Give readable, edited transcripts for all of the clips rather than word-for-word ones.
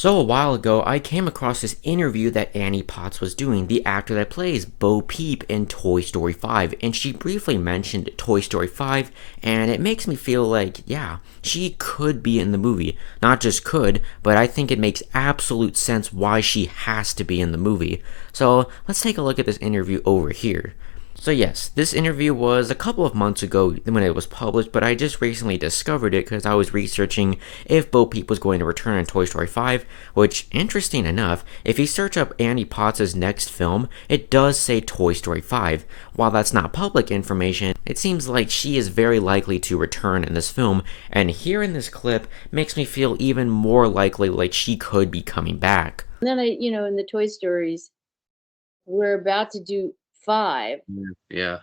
So a while ago, I came across this interview that Annie Potts was doing, the actor that plays Bo Peep in Toy Story 5, and she briefly mentioned Toy Story 5, and it makes me feel like, yeah, she could be in the movie. Not just could, but I think it makes absolute sense why she has to be in the movie. So let's take a look at this interview over here. So yes, this interview was a couple of months ago when it was published, but I just recently discovered it because I was researching if Bo Peep was going to return in Toy Story 5, which, interesting enough, if you search up Annie Potts' next film, it does say Toy Story 5. While that's not public information, it seems like she is very likely to return in this film, and here in this clip makes me feel even more likely like she could be coming back. And then in the Toy Stories, we're about to do 5. Yeah.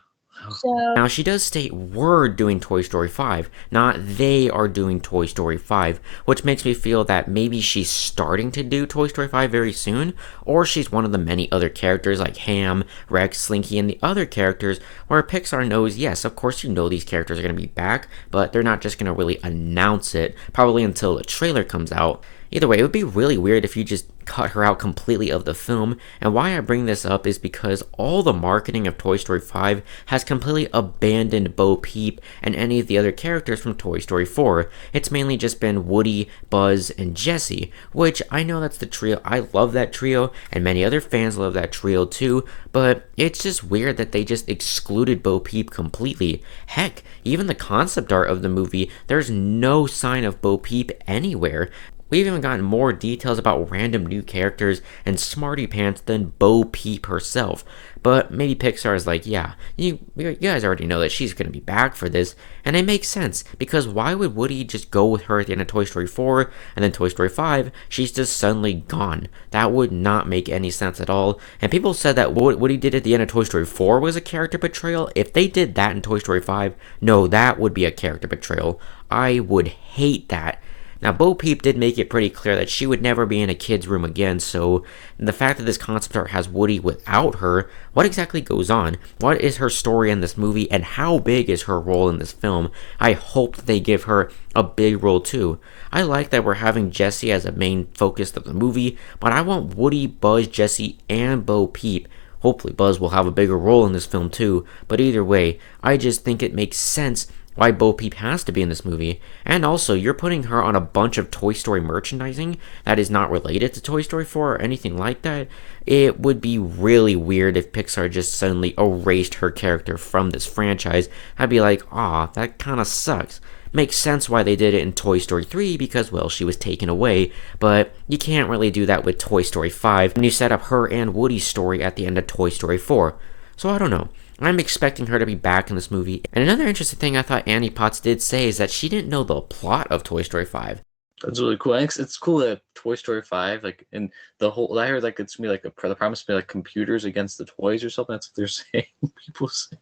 So Now, she does state we're doing Toy Story 5, not they are doing Toy Story 5, which makes me feel that maybe she's starting to do Toy Story 5 very soon, or she's one of the many other characters like Ham, Rex, Slinky, and the other characters where Pixar knows, yes, of course you know these characters are going to be back, but they're not just going to really announce it, probably until the trailer comes out. Either way, it would be really weird if you just cut her out completely of the film, and why I bring this up is because all the marketing of Toy Story 5 has completely abandoned Bo Peep and any of the other characters from Toy Story 4. It's mainly just been Woody, Buzz, and Jessie, which I know that's the trio. I love that trio, and many other fans love that trio too, but it's just weird that they just excluded Bo Peep completely. Heck, even the concept art of the movie, there's no sign of Bo Peep anywhere. We've even gotten more details about random new characters and Smarty Pants than Bo Peep herself. But maybe Pixar is like, yeah, you guys already know that she's going to be back for this. And it makes sense, because why would Woody just go with her at the end of Toy Story 4, and then Toy Story 5, she's just suddenly gone? That would not make any sense at all. And people said that what Woody did at the end of Toy Story 4 was a character betrayal. If they did that in Toy Story 5, no, that would be a character betrayal. I would hate that. Now, Bo Peep did make it pretty clear that she would never be in a kid's room again, so the fact that this concept art has Woody without her, what exactly goes on? What is her story in this movie, and how big is her role in this film? I hope that they give her a big role too. I like that we're having Jessie as a main focus of the movie, but I want Woody, Buzz, Jessie, and Bo Peep. Hopefully Buzz will have a bigger role in this film too, but either way, I just think it makes sense why Bo Peep has to be in this movie. And also, you're putting her on a bunch of Toy Story merchandising that is not related to Toy Story 4 or anything like that. It would be really weird if Pixar just suddenly erased her character from this franchise. I'd be like, aw, that kinda sucks. Makes sense why they did it in Toy Story 3 because, well, she was taken away, but you can't really do that with Toy Story 5 when you set up her and Woody's story at the end of Toy Story 4. So I don't know. I'm expecting her to be back in this movie. And another interesting thing I thought Annie Potts did say is that she didn't know the plot of Toy Story 5. That's really cool. It's cool that Toy Story 5, like, and the whole, I heard like it's gonna be like the promise to be like computers against the toys or something. That's what they're saying. People say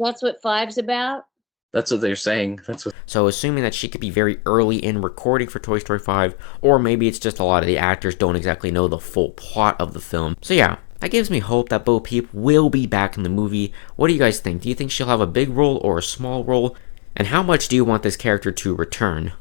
that's what 5's about? that's what they're saying. That's what. So assuming that she could be very early in recording for Toy Story 5, or maybe it's just a lot of the actors don't exactly know the full plot of the film. So yeah, that gives me hope that Bo Peep will be back in the movie. What do you guys think? Do you think she'll have a big role or a small role? And how much do you want this character to return?